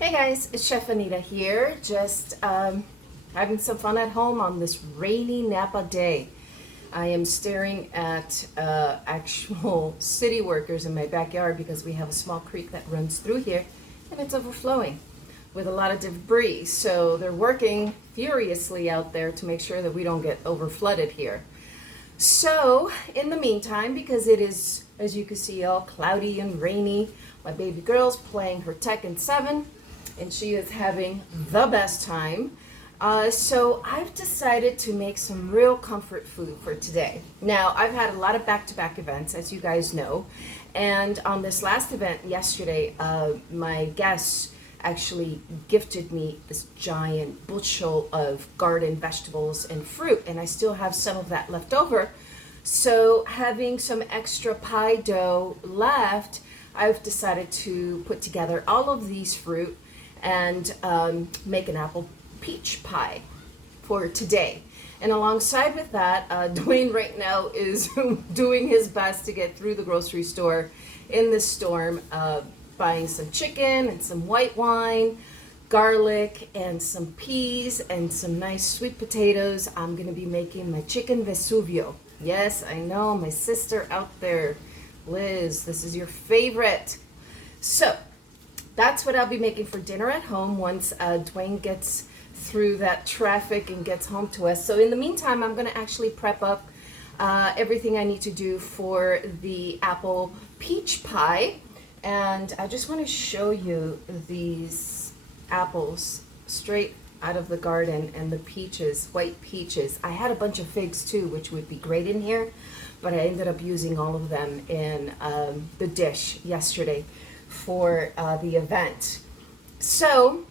Hey guys, it's Chef Anita here, just having some fun at home on this rainy Napa day. I am staring at actual city workers in my backyard because we have a small creek that runs through here and it's overflowing with a lot of debris. So they're working furiously out there to make sure that we don't get overflooded here. So in the meantime, because it is, as you can see, all cloudy and rainy, my baby girl's playing her Tekken 7 and she is having the best time. So I've decided to make some real comfort food for today. Now, I've had a lot of back-to-back events, as you guys know, and on this last event yesterday, my guests actually gifted me this giant bushel of garden vegetables and fruit, and I still have some of that left over. So having some extra pie dough left, I've decided to put together all of these fruit and make an apple peach pie for today. And alongside with that, Dwayne right now is doing his best to get through the grocery store in this storm, buying some chicken and some white wine, garlic and some peas and some nice sweet potatoes. I'm gonna be making my chicken Vesuvio. Yes, I know, my sister out there, Liz, this is your favorite. So that's what I'll be making for dinner at home once Dwayne gets through that traffic and gets home to us. So in the meantime, I'm going to actually prep up everything I need to do for the apple peach pie. And I just want to show you these apples straight out of the garden and the peaches, white peaches. I had a bunch of figs too, which would be great in here, but I ended up using all of them in the dish yesterday for the event. So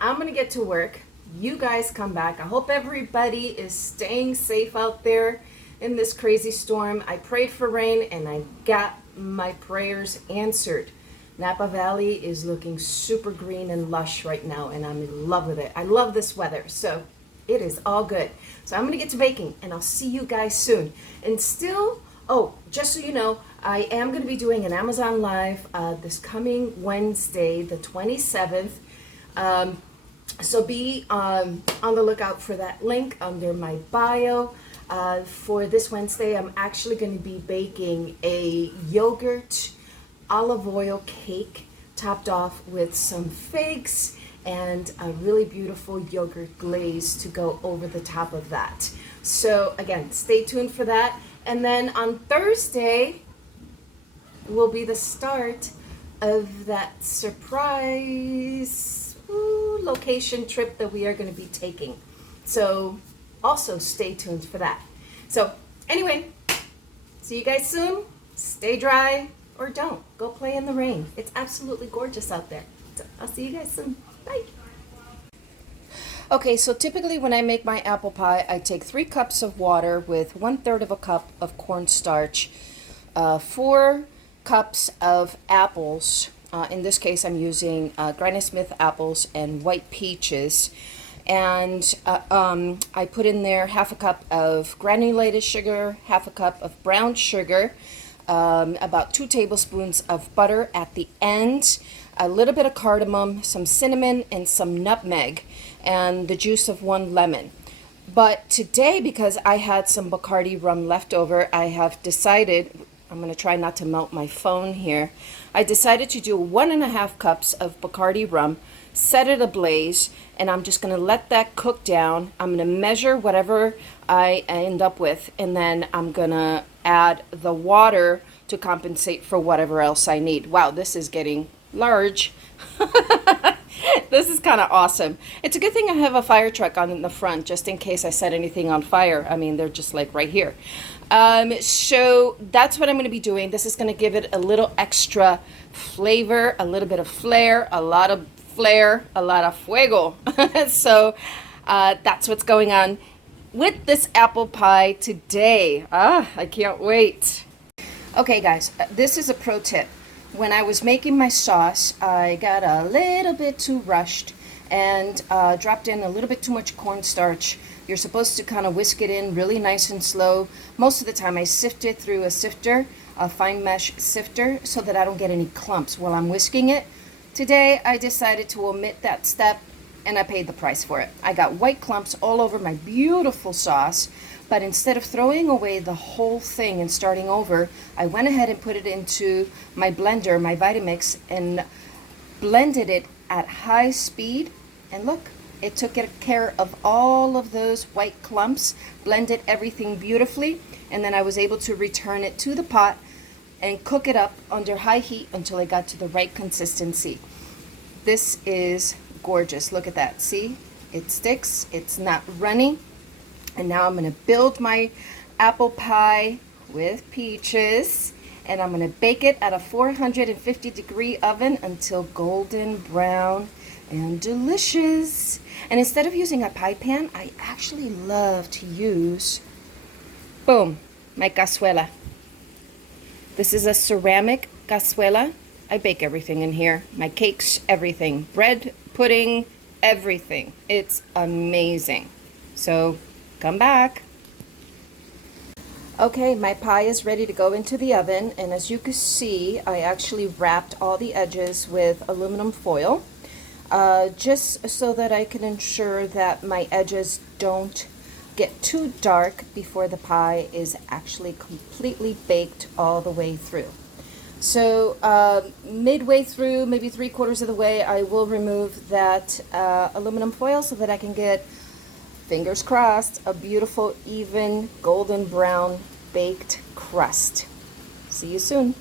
I'm gonna get to work. You guys come back. I hope everybody is staying safe out there in this crazy storm. I prayed for rain and I got my prayers answered. Napa Valley is looking super green and lush right now and I'm in love with it. I love this weather, so it is all good. So I'm gonna get to baking and I'll see you guys soon. And still, oh, just so you know, I am going to be doing an Amazon Live this coming Wednesday, the 27th. So be on the lookout for that link under my bio. For this Wednesday, I'm actually going to be baking a yogurt olive oil cake topped off with some figs and a really beautiful yogurt glaze to go over the top of that. So again, stay tuned for that. And then on Thursday will be the start of that surprise location trip that we are going to be taking. So also stay tuned for that. So anyway, see you guys soon. Stay dry or don't. Go play in the rain. It's absolutely gorgeous out there. So I'll see you guys soon. Bye. Okay, so typically when I make my apple pie, I take 3 cups of water with 1/3 of a cup of cornstarch, 4 cups of apples. In this case, I'm using Granny Smith apples and white peaches. And I put in there 1/2 cup of granulated sugar, 1/2 cup of brown sugar, about 2 tablespoons of butter at the end, a little bit of cardamom, some cinnamon, and some nutmeg, and the juice of 1 lemon. But today, because I had some Bacardi rum left over, I have decided, I'm going to try not to melt my phone here, I decided to do 1.5 cups of Bacardi rum, set it ablaze, and I'm just going to let that cook down. I'm going to measure whatever I end up with, and then I'm going to add the water to compensate for whatever else I need. Wow, this is getting large. This is kind of awesome. It's a good thing I have a fire truck on in the front just in case I set anything on fire. I mean, they're just like right here. So that's what I'm going to be doing. This is going to give it a little extra flavor, a little bit of flair, a lot of flair, a lot of fuego. So that's what's going on with this apple pie today. I can't wait. Okay, guys, this is a pro tip. When I was making my sauce, I got a little bit too rushed and dropped in a little bit too much cornstarch. You're supposed to kind of whisk it in really nice and slow. Most of the time I sift it through a sifter, a fine mesh sifter, so that I don't get any clumps while I'm whisking it. Today I decided to omit that step and I paid the price for it. I got white clumps all over my beautiful sauce, but instead of throwing away the whole thing and starting over, I went ahead and put it into my blender, my Vitamix, and blended it at high speed. And look, it took care of all of those white clumps, blended everything beautifully, and then I was able to return it to the pot and cook it up under high heat until I got to the right consistency. This is gorgeous. Look at that. See? It sticks. It's not runny. And now I'm going to build my apple pie with peaches. And I'm going to bake it at a 450-degree oven until golden brown and delicious. And instead of using a pie pan, I actually love to use, boom, my cazuela. This is a ceramic cazuela. I bake everything in here. My cakes, everything. Bread, pudding, everything. It's amazing. So come back. Okay, my pie is ready to go into the oven. And as you can see, I actually wrapped all the edges with aluminum foil. Just so that I can ensure that my edges don't get too dark before the pie is actually completely baked all the way through. So midway through, maybe 3/4 of the way, I will remove that aluminum foil so that I can get, fingers crossed, a beautiful, even golden brown baked crust. See you soon.